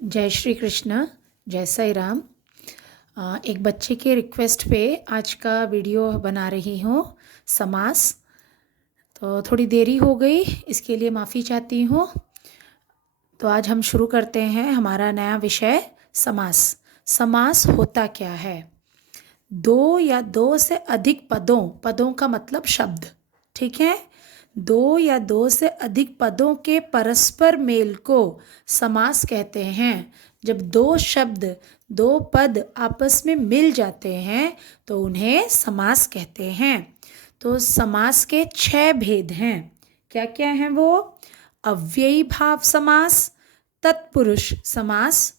जय श्री कृष्ण। जय साई राम। एक बच्चे के रिक्वेस्ट पे आज का वीडियो बना रही हूँ। समास। तो थोड़ी देरी हो गई, इसके लिए माफ़ी चाहती हूँ। तो आज हम शुरू करते हैं हमारा नया विषय समास। समास होता क्या है? दो या दो से अधिक पदों का मतलब शब्द, ठीक है। दो या दो से अधिक पदों के परस्पर मेल को समास कहते हैं। जब दो शब्द, दो पद आपस में मिल जाते हैं तो उन्हें समास कहते हैं। तो समास के 6 भेद हैं। क्या क्या हैं वो? अव्ययी भाव समास, तत्पुरुष समास,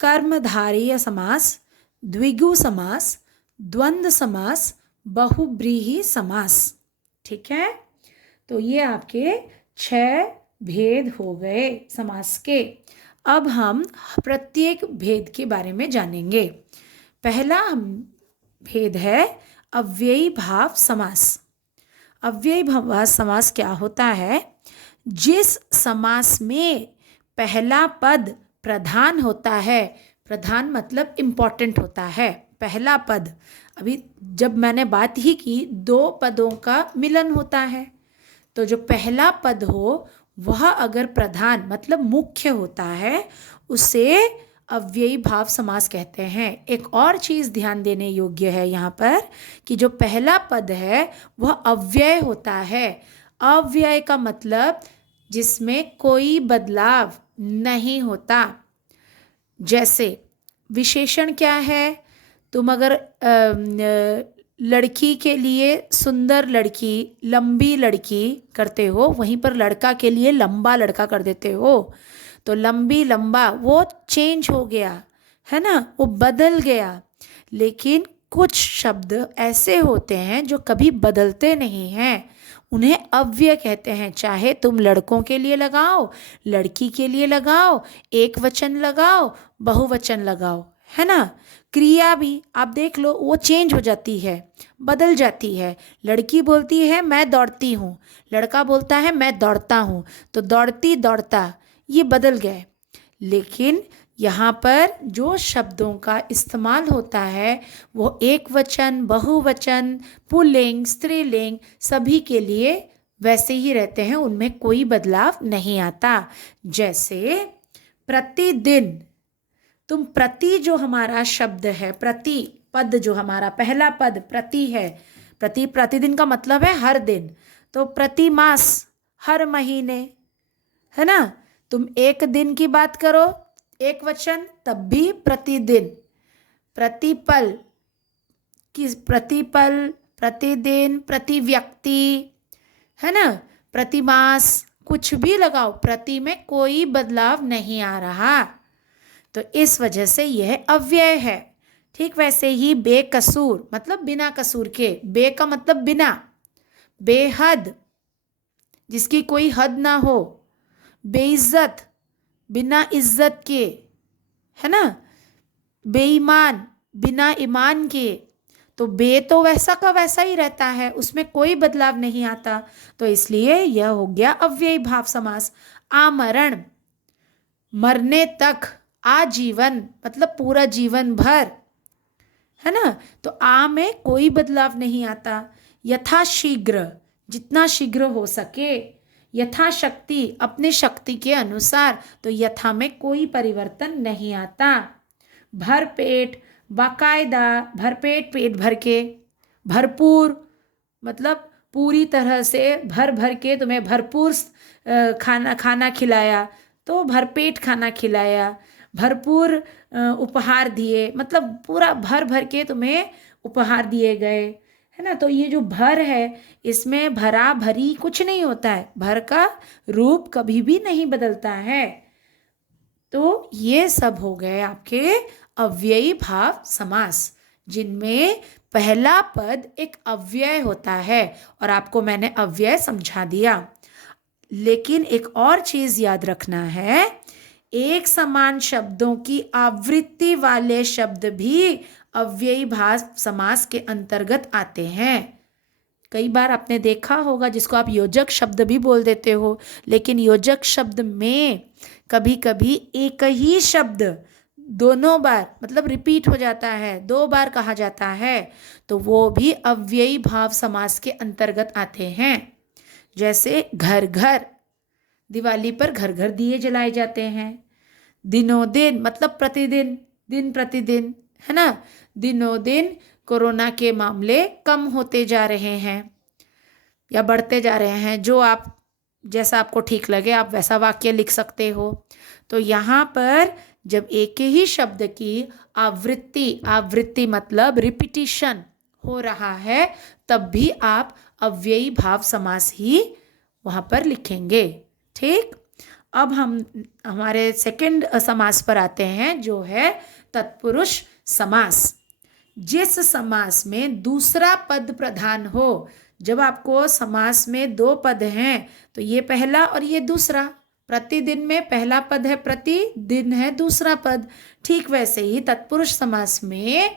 कर्मधारय समास, द्विगु समास, द्वंद्व समास, बहुब्रीहि समास। ठीक है। तो ये आपके 6 भेद हो गए समास के। अब हम प्रत्येक भेद के बारे में जानेंगे। पहला भेद है अव्ययी भाव समास। अव्ययी भाव समास क्या होता है? जिस समास में पहला पद प्रधान होता है, प्रधान मतलब इम्पॉर्टेंट होता है, पहला पद। अभी जब मैंने बात ही की, दो पदों का मिलन होता है, तो जो पहला पद हो वह अगर प्रधान मतलब मुख्य होता है, उसे अव्ययी भाव समास कहते हैं। एक और चीज़ ध्यान देने योग्य है यहाँ पर कि जो पहला पद है वह अव्यय होता है। अव्यय का मतलब जिसमें कोई बदलाव नहीं होता। जैसे विशेषण क्या है? तुम अगर लड़की के लिए सुंदर लड़की, लंबी लड़की करते हो, वहीं पर लड़का के लिए लंबा लड़का कर देते हो, तो लंबी लंबा वो चेंज हो गया है ना, वो बदल गया। लेकिन कुछ शब्द ऐसे होते हैं जो कभी बदलते नहीं हैं, उन्हें अव्यय कहते हैं। चाहे तुम लड़कों के लिए लगाओ, लड़की के लिए लगाओ, एक वचन लगाओ, बहुवचन लगाओ, है ना। क्रिया भी आप देख लो, वो चेंज हो जाती है, बदल जाती है। लड़की बोलती है मैं दौड़ती हूँ, लड़का बोलता है मैं दौड़ता हूँ, तो दौड़ती दौड़ता ये बदल गए। लेकिन यहाँ पर जो शब्दों का इस्तेमाल होता है वो एक वचन, बहुवचन, पुल्लिंग, स्त्रीलिंग सभी के लिए वैसे ही रहते हैं, उनमें कोई बदलाव नहीं आता। जैसे प्रतिदिन, तुम प्रति जो हमारा शब्द है, प्रति पद जो हमारा पहला पद प्रति है, प्रति प्रतिदिन का मतलब है हर दिन, तो प्रति मास हर महीने, है ना। तुम एक दिन की बात करो, एक वचन, तब भी प्रतिदिन। प्रतिपल किस, प्रतिपल, प्रतिदिन, प्रति व्यक्ति, है ना, प्रतिमास, कुछ भी लगाओ, प्रति में कोई बदलाव नहीं आ रहा, तो इस वजह से यह अव्यय है। ठीक वैसे ही बेकसूर मतलब बिना कसूर के, बे का मतलब बिना, बेहद जिसकी कोई हद ना हो, बेइज्जत बिना इज्जत के, है ना, बेईमान बिना ईमान के। तो बे तो वैसा का वैसा ही रहता है, उसमें कोई बदलाव नहीं आता, तो इसलिए यह हो गया अव्ययी भाव समास। आमरण मरने तक, आजीवन मतलब पूरा जीवन भर, है ना, तो आ में कोई बदलाव नहीं आता। यथाशीघ्र जितना शीघ्र हो सके, यथाशक्ति अपने शक्ति के अनुसार, तो यथा में कोई परिवर्तन नहीं आता। भरपेट बाकायदा, भरपेट पेट भर के, भरपूर मतलब पूरी तरह से भर भर के तुम्हें भरपूर खाना खिलाया, तो भरपेट खाना खिलाया। भरपूर उपहार दिए मतलब पूरा भर भर के तुम्हें उपहार दिए गए, है ना। तो ये जो भर है, इसमें भरा भरी कुछ नहीं होता है, भर का रूप कभी भी नहीं बदलता है। तो ये सब हो गए आपके अव्ययी भाव समास, जिनमें पहला पद एक अव्यय होता है, और आपको मैंने अव्यय समझा दिया। लेकिन एक और चीज याद रखना है, एक समान शब्दों की आवृत्ति वाले शब्द भी अव्ययी भाव समास के अंतर्गत आते हैं। कई बार आपने देखा होगा जिसको आप योजक शब्द भी बोल देते हो, लेकिन योजक शब्द में कभी कभी एक ही शब्द दोनों बार मतलब रिपीट हो जाता है, 2 बार कहा जाता है, तो वो भी अव्ययी भाव समास के अंतर्गत आते हैं। जैसे घर घर, दिवाली पर घर घर दिए जलाए जाते हैं। दिनों दिन मतलब प्रतिदिन, दिन प्रतिदिन, है ना। दिनों दिन कोरोना के मामले कम होते जा रहे हैं या बढ़ते जा रहे हैं। जो आप, जैसा आपको ठीक लगे आप वैसा वाक्य लिख सकते हो। तो यहाँ पर जब एक ही शब्द की आवृत्ति, आवृत्ति मतलब रिपीटिशन हो रहा है, तब भी आप अव्ययी भाव समास ही वहाँ पर लिखेंगे। ठीक, अब हम हमारे सेकंड समास पर आते हैं, जो है तत्पुरुष समास। जिस समास में दूसरा पद प्रधान हो, जब आपको समास में 2 पद हैं तो ये पहला और ये दूसरा, प्रतिदिन में पहला पद है प्रति, दिन है दूसरा पद। ठीक वैसे ही तत्पुरुष समास में,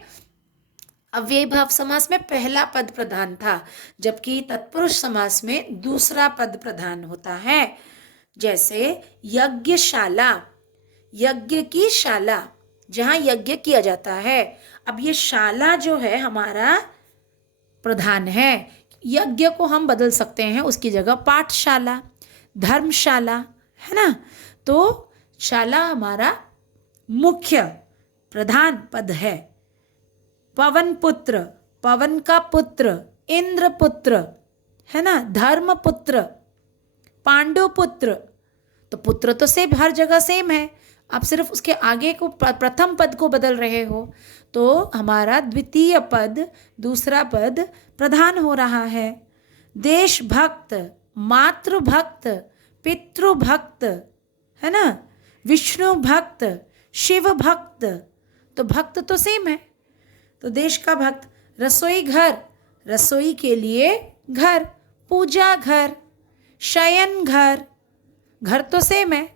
अव्ययी भाव समास में पहला पद प्रधान था, जबकि तत्पुरुष समास में दूसरा पद प्रधान होता है। जैसे यज्ञशाला, यज्ञ की शाला, जहाँ यज्ञ किया जाता है। अब ये शाला जो है हमारा प्रधान है, यज्ञ को हम बदल सकते हैं, उसकी जगह पाठशाला, धर्मशाला, है ना। तो शाला हमारा मुख्य प्रधान पद है। पवन पुत्र, पवन का पुत्र, इंद्र पुत्र, है ना, धर्म पुत्र, पांडु पुत्र। तो पुत्र तो सेम, हर जगह सेम है, आप सिर्फ उसके आगे को प्रथम पद को बदल रहे हो। तो हमारा द्वितीय पद, दूसरा पद प्रधान हो रहा है। देशभक्त, मातृभक्त, पितृभक्त, है ना, विष्णु भक्त, शिव भक्त। तो भक्त तो सेम है, तो देश का भक्त। रसोई घर, रसोई के लिए घर, पूजा घर, शयन घर, घर तो सेम है।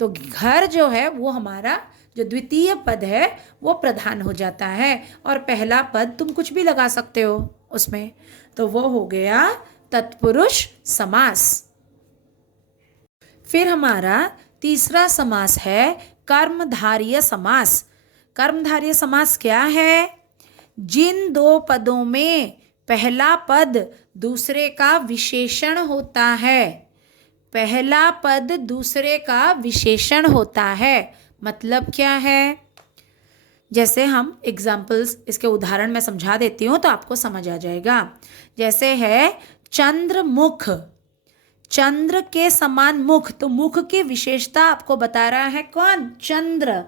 तो घर जो है वो हमारा जो द्वितीय पद है वो प्रधान हो जाता है, और पहला पद तुम कुछ भी लगा सकते हो उसमें। तो वो हो गया तत्पुरुष समास। फिर हमारा तीसरा समास है कर्मधारय समास। कर्मधारय समास क्या है? जिन 2 पदों में पहला पद दूसरे का विशेषण होता है, पहला पद दूसरे का विशेषण होता है। मतलब क्या है? जैसे हम एग्जाम्पल्स, इसके उदाहरण मैं समझा देती हूँ तो आपको समझ आ जाएगा। जैसे है चंद्रमुख, चंद्र के समान मुख, तो मुख की विशेषता आपको बता रहा है कौन? चंद्र।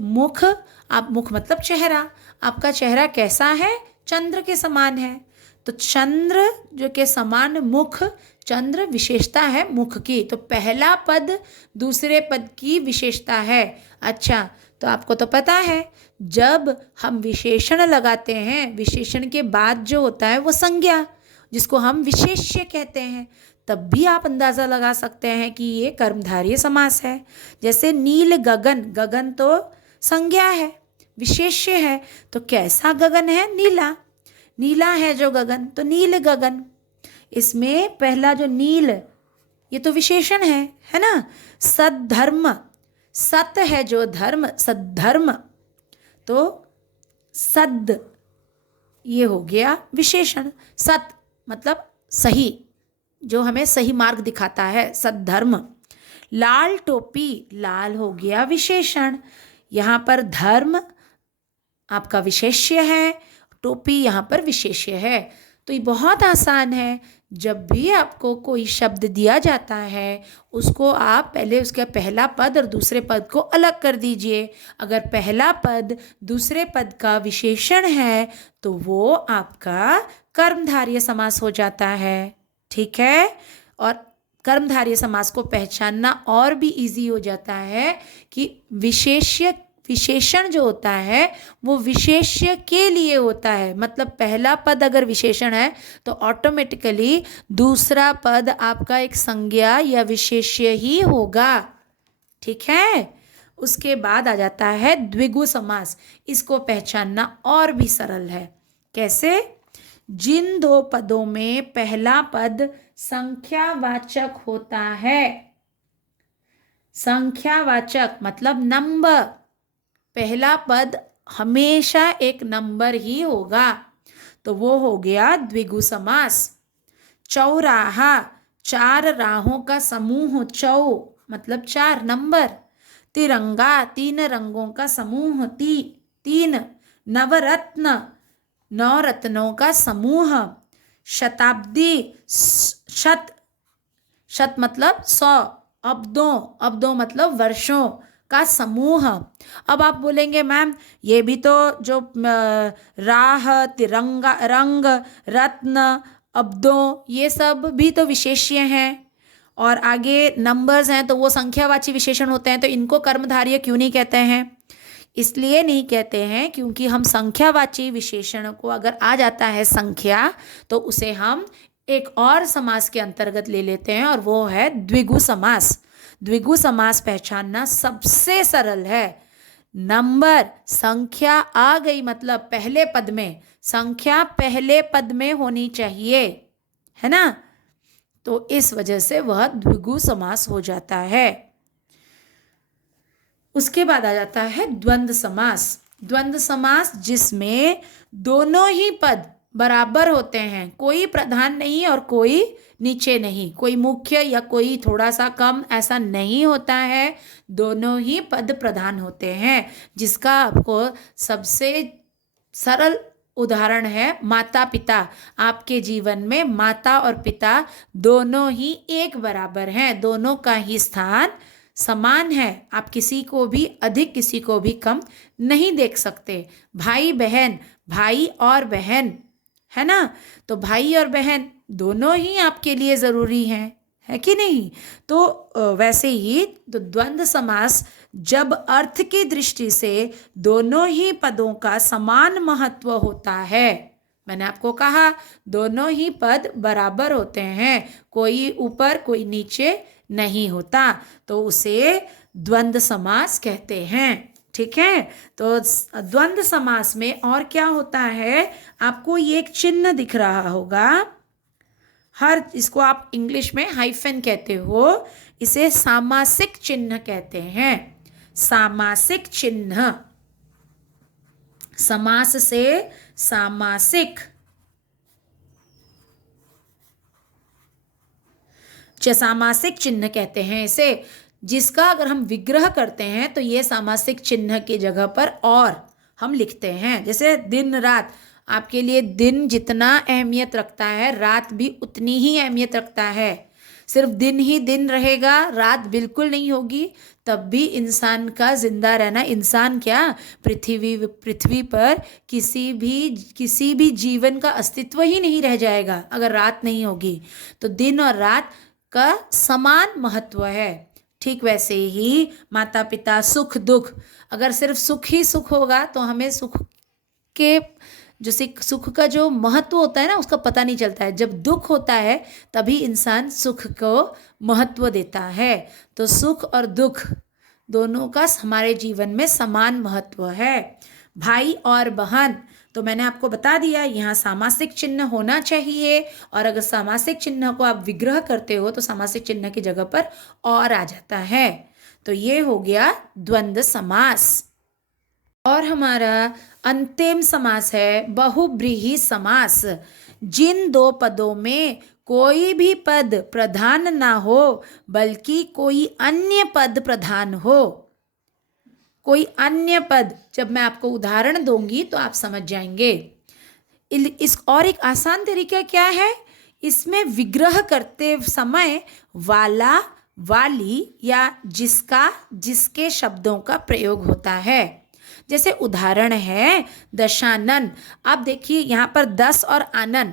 मुख, आप, मुख मतलब चेहरा, आपका चेहरा कैसा है? चंद्र के समान है। तो चंद्र जो के समान मुख, चंद्र विशेषता है मुख की, तो पहला पद दूसरे पद की विशेषता है। अच्छा, तो आपको तो पता है जब हम विशेषण लगाते हैं, विशेषण के बाद जो होता है वो संज्ञा, जिसको हम विशेष्य कहते हैं, तब भी आप अंदाज़ा लगा सकते हैं कि ये कर्मधारय समास है। जैसे नील गगन, गगन तो संज्ञा है, विशेष्य है, तो कैसा गगन है? नीला, नीला है जो गगन, तो नील गगन। इसमें पहला जो नील, ये तो विशेषण है ना। सद्धर्म, सत है जो धर्म, सद्धर्म, तो सद, ये हो गया विशेषण। सत मतलब सही, जो हमें सही मार्ग दिखाता है, सद्धर्म। लाल टोपी, लाल हो गया विशेषण। यहाँ पर धर्म आपका विशेष्य है, टोपी यहाँ पर विशेष्य है। तो ये बहुत आसान है। जब भी आपको कोई शब्द दिया जाता है, उसको आप पहले उसका पहला पद और दूसरे पद को अलग कर दीजिए। अगर पहला पद दूसरे पद का विशेषण है तो वो आपका कर्मधारय समास हो जाता है। ठीक है, और कर्मधारय समास को पहचानना और भी इजी हो जाता है कि विशेषण जो होता है वो विशेष्य के लिए होता है। मतलब पहला पद अगर विशेषण है तो ऑटोमेटिकली दूसरा पद आपका एक संज्ञा या विशेष्य ही होगा। ठीक है, उसके बाद आ जाता है द्विगु समास। इसको पहचानना और भी सरल है। कैसे? जिन दो पदों में पहला पद संख्यावाचक होता है, संख्यावाचक मतलब नंबर, पहला पद हमेशा एक नंबर ही होगा, तो वो हो गया द्विगु समास। चौराहा, चार राहों का समूह, चौ मतलब चार नंबर। तिरंगा, तीन रंगों का समूह, तीन। नवरत्न, नौ रत्नों का समूह। शताब्दी, शत, शत मतलब 100। अब्दों मतलब वर्षों का समूह। अब आप बोलेंगे मैम ये भी तो जो राह, तिरंगा, रंग, रत्न, अब्दों ये सब भी तो विशेष्य हैं, और आगे नंबर्स हैं तो वो संख्यावाची विशेषण होते हैं, तो इनको कर्मधारय क्यों नहीं कहते हैं? इसलिए नहीं कहते हैं क्योंकि हम संख्यावाची विशेषण को अगर आ जाता है संख्या तो उसे हम एक और समास के अंतर्गत ले लेते हैं, और वो है द्विगु समास। द्विगु समास पहचानना सबसे सरल है। नंबर, संख्या आ गई मतलब पहले पद में, संख्या पहले पद में होनी चाहिए, है ना, तो इस वजह से वह द्विगु समास हो जाता है। उसके बाद आ जाता है द्वंद्व समास। द्वंद्व समास जिसमें दोनों ही पद बराबर होते हैं, कोई प्रधान नहीं और कोई नीचे नहीं, कोई मुख्य या कोई थोड़ा सा कम, ऐसा नहीं होता है, दोनों ही पद प्रधान होते हैं। जिसका आपको सबसे सरल उदाहरण है माता पिता। आपके जीवन में माता और पिता दोनों ही एक बराबर हैं, दोनों का ही स्थान समान है, आप किसी को भी अधिक किसी को भी कम नहीं देख सकते। भाई बहन, भाई और बहन, है ना, तो भाई और बहन दोनों ही आपके लिए ज़रूरी हैं, है कि नहीं? तो वैसे ही तो द्वंद्व समास जब अर्थ की दृष्टि से दोनों ही पदों का समान महत्व होता है, मैंने आपको कहा दोनों ही पद बराबर होते हैं, कोई ऊपर कोई नीचे नहीं होता, तो उसे द्वंद्व समास कहते हैं। ठीक है, तो द्वंद्व समास में और क्या होता है, आपको ये एक चिन्ह दिख रहा होगा, हर इसको आप इंग्लिश में हाइफन कहते हो, इसे सामासिक चिन्ह कहते हैं। सामासिक चिन्ह, समास से सामासिक, सामासिक चिन्ह कहते हैं इसे, जिसका अगर हम विग्रह करते हैं तो ये सामासिक चिन्ह की जगह पर और हम लिखते हैं। जैसे दिन रात, आपके लिए दिन जितना अहमियत रखता है रात भी उतनी ही अहमियत रखता है। सिर्फ दिन ही दिन रहेगा, रात बिल्कुल नहीं होगी, तब भी इंसान का जिंदा रहना, इंसान क्या पृथ्वी पर किसी भी जीवन का अस्तित्व ही नहीं रह जाएगा अगर रात नहीं होगी। तो दिन और रात का समान महत्व है। ठीक वैसे ही माता पिता, सुख दुख, अगर सिर्फ सुख ही सुख होगा तो हमें सुख के जो सुख का जो महत्व होता है ना उसका पता नहीं चलता है। जब दुख होता है तभी इंसान सुख को महत्व देता है। तो सुख और दुख दोनों का हमारे जीवन में समान महत्व है। भाई और बहन, तो मैंने आपको बता दिया यहाँ सामासिक चिन्ह होना चाहिए, और अगर सामासिक चिन्ह को आप विग्रह करते हो तो सामासिक चिन्ह की जगह पर और आ जाता है। तो ये हो गया द्वंद्व समास। और हमारा अंतिम समास है बहुब्रीहि समास। जिन दो पदों में कोई भी पद प्रधान ना हो बल्कि कोई अन्य पद प्रधान हो। कोई अन्य पद, जब मैं आपको उदाहरण दूंगी तो आप समझ जाएंगे। इस और एक आसान तरीका क्या है, इसमें विग्रह करते समय वाला, वाली या जिसका, जिसके शब्दों का प्रयोग होता है। जैसे उदाहरण है दशानन। आप देखिए यहाँ पर 10 और आनन,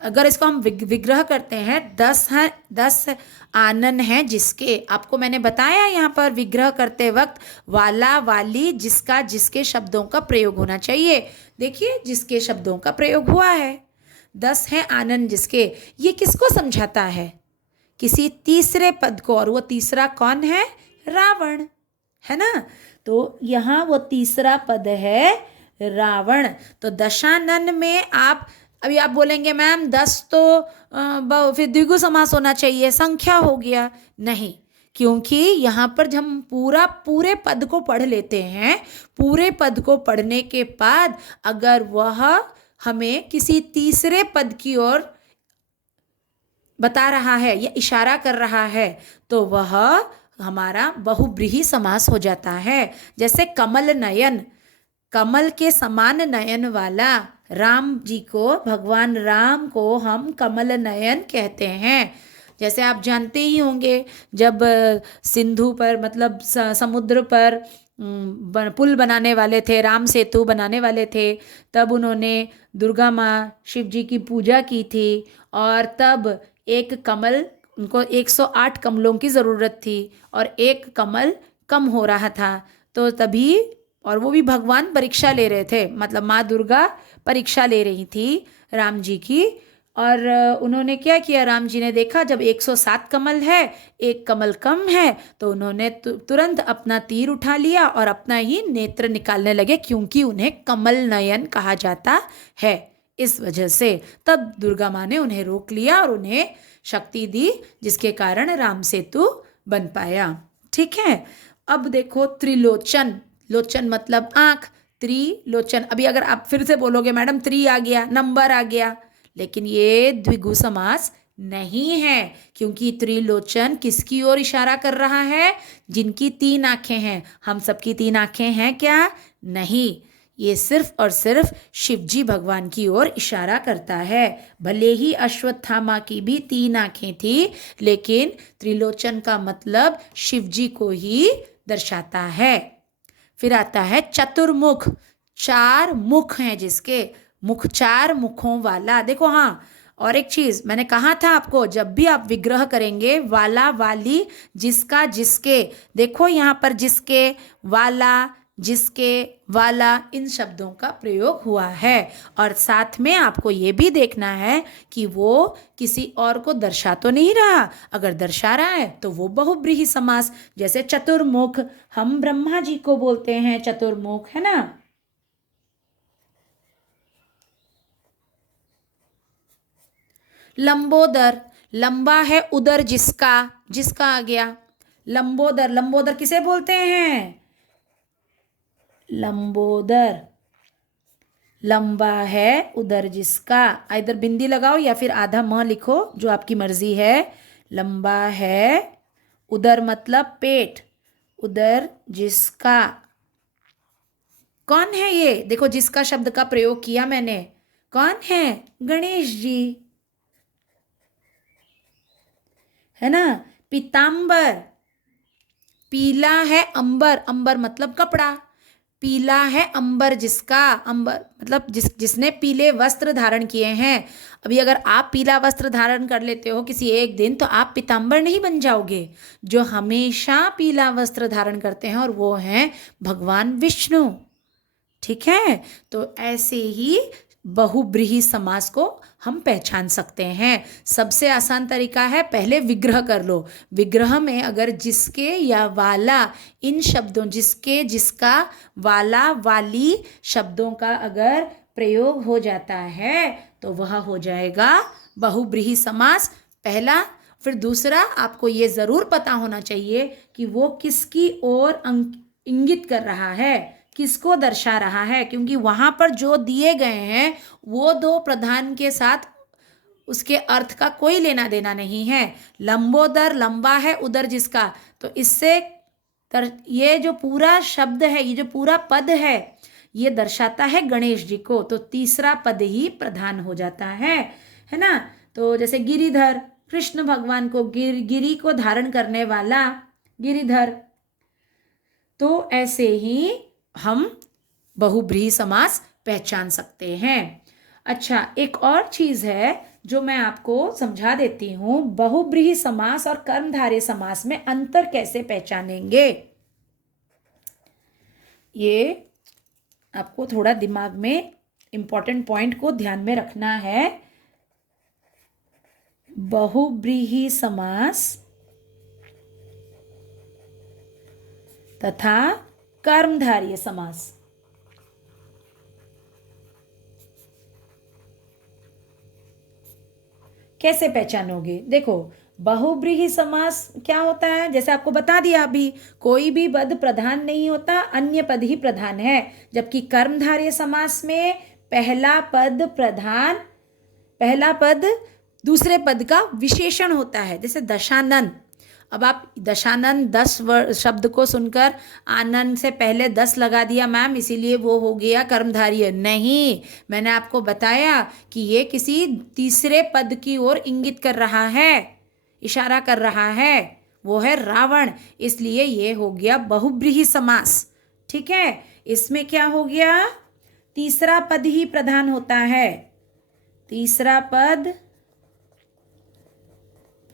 अगर इसको हम विग्रह करते हैं 10 आनन है जिसके, आपको मैंने बताया यहाँ पर विग्रह करते वक्त वाला, वाली, जिसका, जिसके शब्दों का प्रयोग होना चाहिए। देखिए जिसके शब्दों का प्रयोग हुआ है। 10 है आनन जिसके, ये किसको समझाता है? किसी तीसरे पद को, और वो तीसरा कौन है? रावण, है ना। तो यहाँ वो तीसरा पद है रावण। तो दशानन में आप अभी आप बोलेंगे मैम 10 तो फिर द्विगु समास होना चाहिए, संख्या हो गया। नहीं, क्योंकि यहाँ पर जब हम पूरे पद को पढ़ लेते हैं, पूरे पद को पढ़ने के बाद अगर वह हमें किसी तीसरे पद की ओर बता रहा है या इशारा कर रहा है तो वह हमारा बहुब्रीहि समास हो जाता है। जैसे कमल नयन, कमल के समान नयन वाला राम जी को, भगवान राम को हम कमल नयन कहते हैं। जैसे आप जानते ही होंगे, जब सिंधु पर मतलब समुद्र पर पुल बनाने वाले थे, राम सेतु बनाने वाले थे, तब उन्होंने दुर्गा माँ शिव जी की पूजा की थी और तब एक कमल, उनको 108 कमलों की ज़रूरत थी और एक कमल कम हो रहा था, तो तभी, और वो भी भगवान परीक्षा ले रहे थे, मतलब माँ दुर्गा परीक्षा ले रही थी राम जी की। और उन्होंने क्या किया, राम जी ने देखा जब 107 कमल है, एक कमल कम है, तो उन्होंने तुरंत अपना तीर उठा लिया और अपना ही नेत्र निकालने लगे, क्योंकि उन्हें कमल नयन कहा जाता है। इस वजह से तब दुर्गा माँ ने उन्हें रोक लिया और उन्हें शक्ति दी, जिसके कारण राम सेतु बन पाया। ठीक है। अब देखो त्रिलोचन, लोचन मतलब आँख, त्रिलोचन। अभी अगर आप फिर से बोलोगे मैडम त्रि आ गया, नंबर आ गया, लेकिन ये द्विगु समास नहीं है, क्योंकि त्रिलोचन किसकी ओर इशारा कर रहा है, जिनकी 3 आंखें हैं। हम सबकी 3 आंखें हैं क्या? नहीं, ये सिर्फ और सिर्फ शिवजी भगवान की ओर इशारा करता है। भले ही अश्वत्थामा की भी 3 आंखें थी, लेकिन त्रिलोचन का मतलब शिवजी को ही दर्शाता है। फिर आता है चतुर्मुख, 4 मुख हैं जिसके, मुख 4 मुखों वाला। देखो हाँ, और एक चीज़ मैंने कहा था आपको, जब भी आप विग्रह करेंगे वाला, वाली, जिसका, जिसके, देखो यहाँ पर जिसके, वाला, जिसके, वाला, इन शब्दों का प्रयोग हुआ है। और साथ में आपको ये भी देखना है कि वो किसी और को दर्शा तो नहीं रहा। अगर दर्शा रहा है तो वो बहुब्रीहि समास। जैसे चतुर्मुख, हम ब्रह्मा जी को बोलते हैं चतुर्मुख, है ना। लंबोदर, लंबा है उदर जिसका, जिसका आ गया लंबोदर। लंबोदर किसे बोलते हैं? लंबोदर, लंबा है उदर जिसका। इधर बिंदी लगाओ या फिर आधा म लिखो, जो आपकी मर्जी है। लंबा है उदर मतलब पेट, उदर जिसका। कौन है ये? देखो जिसका शब्द का प्रयोग किया मैंने, कौन है? गणेश जी, है ना। पीतांबर, पीला है अंबर, अंबर मतलब कपड़ा, पीला है अंबर जिसका, अंबर मतलब जिसने पीले वस्त्र धारण किए हैं। अभी अगर आप पीला वस्त्र धारण कर लेते हो किसी एक दिन, तो आप पीतांबर नहीं बन जाओगे। जो हमेशा पीला वस्त्र धारण करते हैं और वो हैं भगवान विष्णु। ठीक है, तो ऐसे ही बहुब्रीहि समास को हम पहचान सकते हैं। सबसे आसान तरीका है, पहले विग्रह कर लो। विग्रह में अगर जिसके या वाला, इन शब्दों जिसके, जिसका, वाला, वाली शब्दों का अगर प्रयोग हो जाता है तो वह हो जाएगा बहुब्रीहि समास, पहला। फिर दूसरा, आपको ये ज़रूर पता होना चाहिए कि वो किसकी ओर इंगित कर रहा है, किसको दर्शा रहा है, क्योंकि वहाँ पर जो दिए गए हैं वो 2 प्रधान के साथ उसके अर्थ का कोई लेना देना नहीं है। लंबोदर, लंबा है उदर जिसका, तो इससे ये जो पूरा शब्द है, ये जो पूरा पद है, ये दर्शाता है गणेश जी को, तो तीसरा पद ही प्रधान हो जाता है ना। तो जैसे गिरिधर, कृष्ण भगवान को गिरी को धारण करने वाला गिरिधर। तो ऐसे ही हम बहुब्रीहि समास पहचान सकते हैं। अच्छा, एक और चीज़ है जो मैं आपको समझा देती हूँ, बहुब्रीहि समास और कर्मधारय समास में अंतर कैसे पहचानेंगे। ये आपको थोड़ा दिमाग में इम्पॉर्टेंट पॉइंट को ध्यान में रखना है। बहुब्रीहि समास तथा कर्मधारय समास। कैसे पहचानोगे? देखो, बहुब्रीहि समास क्या होता है, जैसे आपको बता दिया अभी, कोई भी पद प्रधान नहीं होता, अन्य पद ही प्रधान है। जबकि कर्मधारय समास में पहला पद प्रधान, पहला पद दूसरे पद का विशेषण होता है। जैसे दशानन, अब आप दशानन 10 शब्द को सुनकर आनंद से पहले 10 लगा दिया मैम, इसीलिए वो हो गया कर्मधारय। नहीं, मैंने आपको बताया कि ये किसी तीसरे पद की ओर इंगित कर रहा है, इशारा कर रहा है, वो है रावण, इसलिए ये हो गया बहुब्रीहि समास। ठीक है, इसमें क्या हो गया, तीसरा पद ही प्रधान होता है, तीसरा पद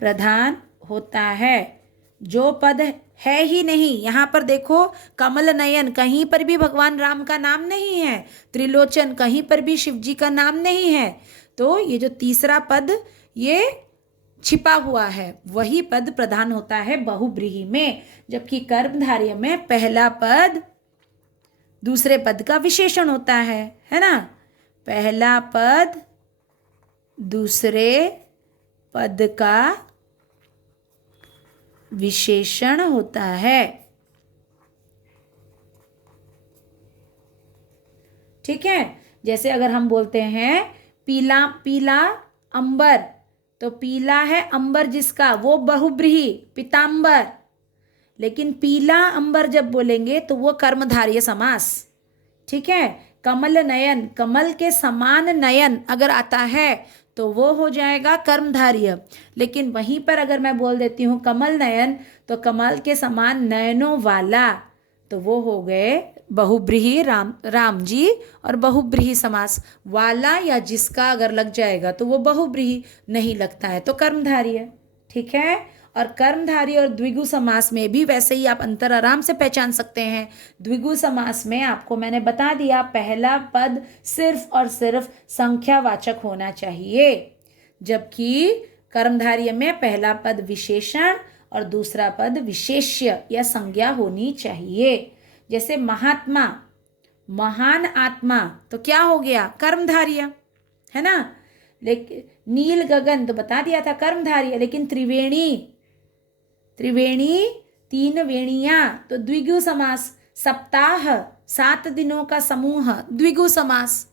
प्रधान होता है। जो पद है ही नहीं, यहाँ पर देखो, कमल नयन कहीं पर भी भगवान राम का नाम नहीं है, त्रिलोचन कहीं पर भी शिव जी का नाम नहीं है, तो ये जो तीसरा पद ये छिपा हुआ है, वही पद प्रधान होता है बहुब्रीहि में। जबकि कर्मधारय में पहला पद दूसरे पद का विशेषण होता है ना, पहला पद दूसरे पद का विशेषण होता है। ठीक है, जैसे अगर हम बोलते हैं पीला पीला अंबर, तो पीला है अंबर जिसका, वो बहुब्रीहि पीतांबर। लेकिन पीला अंबर जब बोलेंगे तो वो कर्मधारय समास। ठीक है, कमल नयन, कमल के समान नयन अगर आता है तो वो हो जाएगा कर्मधारय। लेकिन वहीं पर अगर मैं बोल देती हूँ कमल नयन, तो कमल के समान नयनों वाला, तो वो हो गए बहुब्रीहि, राम जी, और बहुब्रीहि समास। वाला या जिसका अगर लग जाएगा तो वो बहुब्रीहि, नहीं लगता है तो कर्मधारय। ठीक है, और कर्मधारय और द्विगु समास में भी वैसे ही आप अंतर आराम से पहचान सकते हैं। द्विगु समास में आपको मैंने बता दिया, पहला पद सिर्फ और सिर्फ संख्यावाचक होना चाहिए, जबकि कर्मधारय में पहला पद विशेषण और दूसरा पद विशेष्य या संज्ञा होनी चाहिए। जैसे महात्मा, महान आत्मा, तो क्या हो गया, कर्मधारय है ना। लेकिन नील गगन तो बता दिया था कर्मधारय, लेकिन त्रिवेणी, त्रिवेणी 3 वेणियां, तो द्विगु समास। सप्ताह 7 दिनों का समूह, द्विगु समास।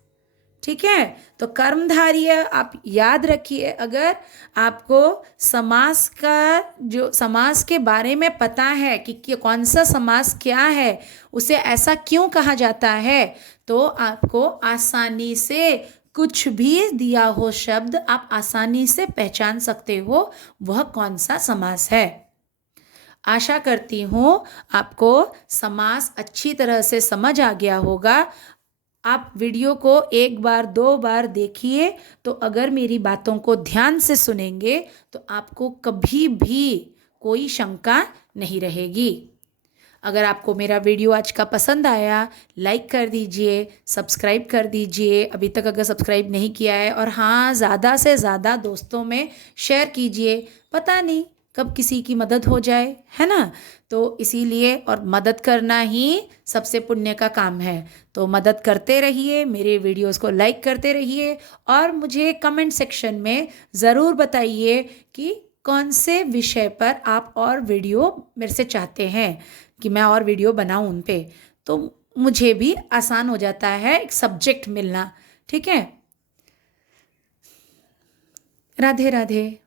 ठीक है, तो कर्मधारय आप याद रखिए, अगर आपको समास का, जो समास के बारे में पता है कि कौन सा समास क्या है, उसे ऐसा क्यों कहा जाता है, तो आपको आसानी से कुछ भी दिया हो शब्द आप आसानी से पहचान सकते हो वह कौन सा समास है। आशा करती हूँ आपको समास अच्छी तरह से समझ आ गया होगा। आप वीडियो को 1 बार 2 बार देखिए, तो अगर मेरी बातों को ध्यान से सुनेंगे तो आपको कभी भी कोई शंका नहीं रहेगी। अगर आपको मेरा वीडियो आज का पसंद आया, लाइक कर दीजिए, सब्सक्राइब कर दीजिए अभी तक अगर सब्सक्राइब नहीं किया है, और हाँ, ज़्यादा से ज़्यादा दोस्तों में शेयर कीजिए, पता नहीं कब किसी की मदद हो जाए, है ना। तो इसीलिए, और मदद करना ही सबसे पुण्य का काम है, तो मदद करते रहिए, मेरे वीडियोस को लाइक करते रहिए, और मुझे कमेंट सेक्शन में ज़रूर बताइए कि कौन से विषय पर आप और वीडियो मेरे से चाहते हैं कि मैं और वीडियो बनाऊं उन पे, तो मुझे भी आसान हो जाता है एक सब्जेक्ट मिलना। ठीक है, राधे राधे।